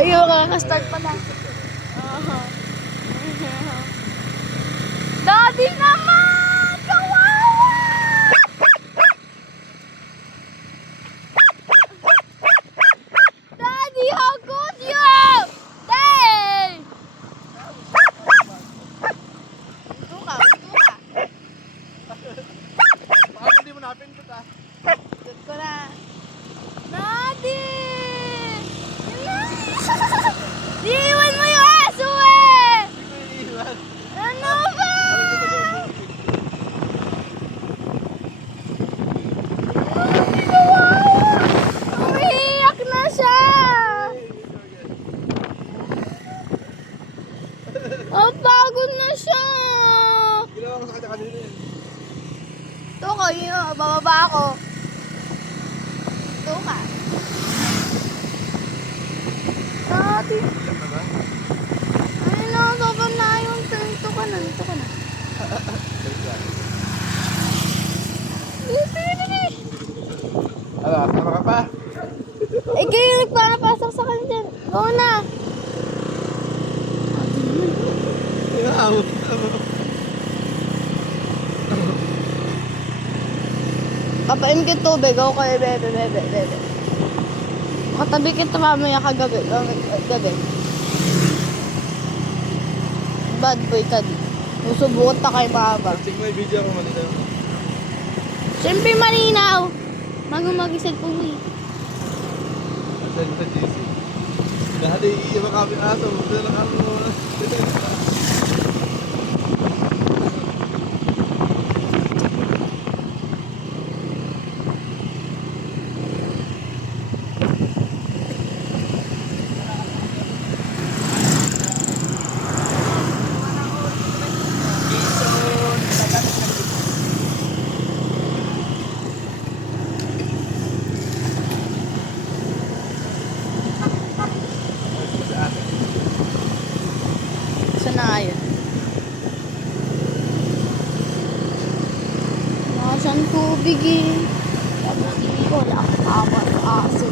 Ayun, kakastart pa lang. Daddy naman! Kawawa! Daddy, how could you? Hey! Uto ka. Baka hindi mo napindot ah. Good ko na. Daddy! Iiwan mo yung aso eh! Hindi ko iniiwan. Ano ba? Daddy, kawawa! Umiiyak na siya! Oh, pagod na siya! Ginawa ko sa kanya kanina yun. Ito kayo, bababa ako. Ito ka. Daddy. Iyak na ba? Ay, nakasaban na yung ito ka na. Ano, sama ka pa? Eh, kayo nagpapasok sa kanya dyan. Go na. Ikaw. Papain ko tubig. Ako kayo, bebe. Katabi kita mamaya kagabi. Gabi. Bad boy ka di. Susubukot na kay Papa. Check mo yung video ako malinaw. Siyempre malinaw. Mag-umagisag po mo eh. Send sa GC. Dahil iiyak kami aso. Buti na lang kami mo. Saan na nga yun? Nasaan tubig eh? Tapos hindi ko wala akong aso.